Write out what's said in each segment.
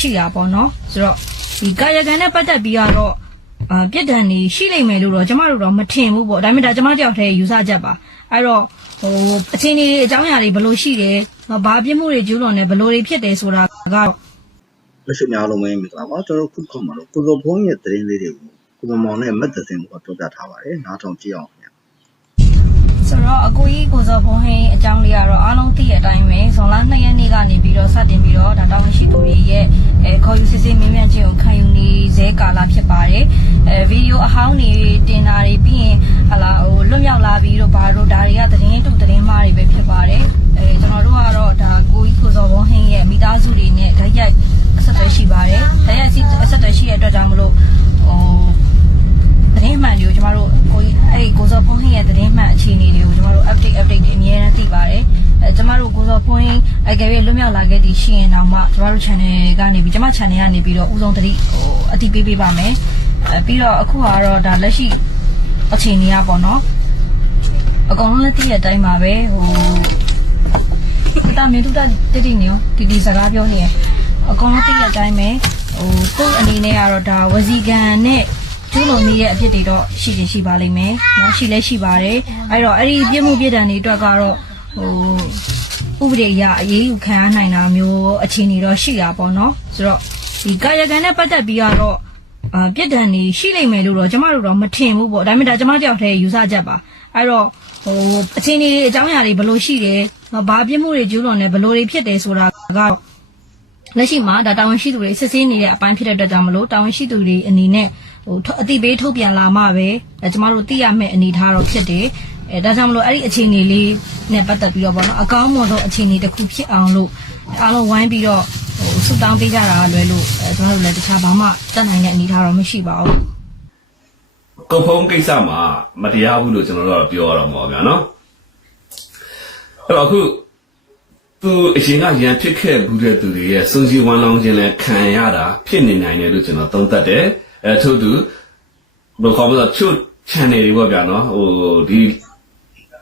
ရှိတာပေါ့နော်ဆိုတော့ဒီကာယကံနဲ့ပတ်သက်ပြီးတော့အာပြစ်ဒဏ်တွေရှိလိမ့်မယ်လို့တော့ကျမတို့တော့မထင်ဘူးပေါ့ဒါပေမဲ့ဒါကျမတယောက်တည်းယူဆချက်ပါအဲ့တော့ဟိုအချင်းကြီးအကြောင်းအရာတွေဘယ်လိုရှိတယ်ဘာပြစ်မှုတွေကျူးလွန်တယ်ဘယ်လိုတွေဖြစ်တယ်ဆိုတာကတော့လက်ရှိများလုံးမင်းမိသားပါကျွန်တော်ခုခေါ်မှာတော့ကိုစောဘုံရဲ့သတင်းလေးတွေကိုကိုမောင်နဲ့မတ်သစင်ကပြောပြထားပါတယ်နားထောင်ကြည့်အောင်ခင်ဗျာဆိုတော့အကိုကြီးကိုစောဘုံဟင်းအကြောင်းလေးကတော့အားလုံးသိတဲ့အတိုင်းပဲဇွန်လ2ရက်နေ့ကနေပြီးတော့စတင်ပြီးတော့ဒါတောင်းရှိသူတွေရဲ့အဲခေါ်ယူစစ်ဆေးမင်းမြတ်ခြင်းကိုခံယူ နေဇဲကာလဖြစ်ပါတယ်အဲဗီဒီယိုအဟောင်းတွေတင်တာတွေပြီးရင်ဟလာဟိုလွတ်မြောက်လာပြီးတော့ဘာလို့ဒါတွေကသတင်းတုသတင်းမှားတွေပဲဖြစ်ပါတယ်အဲကျွန်တော်တို့ကတော့ဒါကိုကြီးကိုစောဘုံဟင်းရဲ့မိသားစုတွေနဲ့ဓာတ်ရိုက်အဆက်အသွယ်ရှိပါတယ်ဓာတ်ရိုက်အဆက်အသွယ်ရှိတဲ့အတွက်ကြောင့်မလို့ဟို သတင်းမှန်တွေကိုကျမတို့ကိုကြီးအဲ့ဒီကိုစော ဖုန်းဟင်းရဲ့သတင်းမှန်အခြေအနေတွေကိုကျမတို့ update update တွေအများအားသိပါတယ်အဲကျမတို့ကိုစောဖုန်းဟင်းအကယ်၍လွတ်မြောက်လာခဲ့သည်ရှိရင်တော့မှကျမတို့ channel ကနေပြီးကျမ channel ကနေပြီးတော့ဥဆုံးသတိဟိုအတိပေးပေးပါမယ်အဲပြီးတော့အခုကတော့ဒါလက်ရှိအခြေအနေကပေါ့နော်အကောင်လုံးလည်းသိတဲ့အတိုင်းပါပဲဟိုတာမင်းတို့တတိနေရောတီတီစကားပြောနေရအကောင်လုံးသိတဲ့အတိုင်းပဲဟိုသူ့အနေနဲ့ကတော့ဒါဝစီကန်နဲ့ ကျူးလွန်မိတဲ့အဖြစ်တွေတော့ရှိချင်ရှိပါလိမ့်မယ်เนาะရှိလဲရှိပါတယ်အဲ့တော့အဲ့ဒီပြစ်မှုပြစ်ဒဏ်တွေအတွက်ကတော့ဟိုဥပဒေအရအရေးယူခံရနိုင်တာမျိုးအခြေအနေတော့ရှိတာပေါ့เนาะဆိုတော့ဒီကာယကံနဲ့ပတ်သက်ပြီးတော့အာပြစ်ဒဏ်တွေရှိလိမ့်မယ်လို့တော့ကျမတို့တော့မထင်ဘူးပေါ့ဒါပေမဲ့ဒါကျမတယောက်တည်းယူဆချက်ပါအဲ့တော့ဟိုအချင်းကြီးအကြောင်းအရာတွေဘယ်လိုရှိတယ်ဘာပြစ်မှုတွေကျူးလွန်တယ်ဘယ်လိုတွေဖြစ်တယ်ဆိုတာကတော့ လက်ရှိမှာဒါတာဝန်ရှိသူတွေစစ်ဆေးနေတဲ့အပိုင်းဖြစ်တဲ့အတွက်ကြောင့်မလို့တာဝန်ရှိသူတွေအနေနဲ့ ဟိုအတိပေးထုတ်ပြန်လာမှပဲအဲကျမတို့သိရမယ့်အနေအထားတော့ဖြစ်တယ်အဲဒါကြောင့်မလို့အဲ့ဒီအခြေအနေလေးနဲ့ပတ်သက်ပြီးတော့ဗောနော်အကောင်းမွန်ဆုံးအခြေအနေတစ်ခုဖြစ်အောင်လို့အားလုံးဝိုင်းပြီးတော့ဟိုဆူတောင်းပေးကြတာလွယ်လို့အဲကျမတို့လည်းတခြားဘာမှတတ်နိုင်တဲ့အနေအထားတော့မရှိပါဘူးကုတ်ဖုံးကိစ္စမှာမတရားဘူးလို့ကျွန်တော်တို့ကပြောရတော့မှာဗျာနော်အဲ့တော့အခုသူအရင်ကရန်ဖြစ်ခဲ့ဘူးတဲ့သူတွေရဲ့စုံစည်းဝမ်းလောင်းခြင်းလဲခံရတာဖြစ်နေနိုင်တယ်လို့ကျွန်တော်သုံးသပ်တယ် အဲထို့သူဘယ်ခေါ်မလဲချုပ် channel တွေပေါ့ဗျာနော်ဟိုဒီ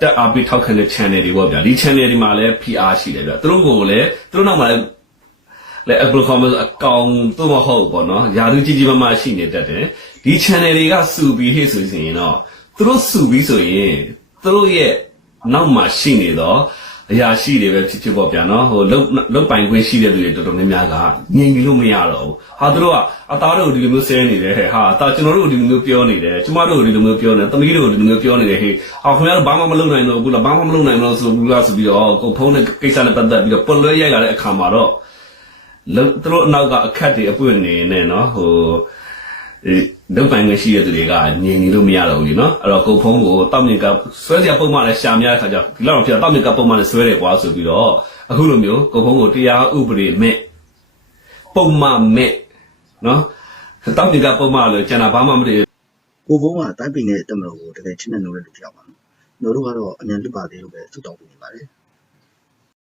တက်အပိထောက်ခံတဲ့ channel တွေပေါ့ဗျာဒီ channel တွေမှာလည်း PR ရှိတယ်ဗျာသူတို့ကိုလည်းသူတို့နောက်မှာလည်းလေအပလိုကွန်မအကောင်တော့မဟုတ်ပေါ့နော်ယာသူကြီးကြီးမားမားရှိနေတတ်တယ်ဒီ channel တွေကစုပြီးဟိဆိုရင်တော့သူတို့စုပြီးဆိုရင်သူတို့ရဲ့နောက်မှာရှိနေတော့ အရာရှိတွေပဲဖြစ်ဖြစ်ပေါ့ဗျာနော်ဟိုလုတ်လုတ်ပိုင်ခွင့်ရှိတဲ့လူတွေတော်တော်များများကငြိမ်ပြီးလို့မရတော့ဘူးဟာသူတို့ကအသားတို့ဒီလိုမျိုးဆဲနေတယ်ဟဲ့ဟာတာကျွန်တော်တို့ဒီလိုမျိုးပြောနေတယ်ကျမတို့ဒီလိုမျိုးပြောနေသမီးတို့ဒီလိုမျိုးပြောနေတယ်ဟေးဟာခင်ဗျားတို့ဘာမှမလုပ်နိုင်တော့ဘူးလားဘာမှမလုပ်နိုင်တော့ဆိုဘူးလားဆိုပြီးတော့ကိုဖုန်းနဲ့ကိစ္စနဲ့ပတ်သက်ပြီးတော့ပွလွဲရိုက်လာတဲ့အခါမှာတော့လုံသူတို့အနောက်ကအခက်တွေအပွင့်နေနေနော်ဟို အဲဒုပိုင်ငရှိတဲ့သူတွေကညင်နေလို့မရတော့ဘူးလीနော်အဲ့တော့ကုတ်ဖုံးကိုတောက်မြင်ကဆွဲစရာပုံမှန်လဲရှာများတဲ့ခါကျဒီလောက်တော့ဖြစ်တောက်မြင်ကပုံမှန်လဲဆွဲတယ်ကွာဆိုပြီးတော့အခုလိုမျိုးကုတ်ဖုံးကိုတရားဥပဒေမဲ့ပုံမှန်မဲ့နော်တောက်မြင်ကပုံမှန်လဲကျန်တာဘာမှမတည်ကိုဘုံကတိုင်းပင်နဲ့တမလို့ကိုတကယ်ချင်းတဲ့နိုးတဲ့လူတစ်ယောက်ပါနော်နိုးတို့ကတော့အញ្ញလွတ်ပါသေးလို့ပဲသုတောင်းပေးနေပါတယ်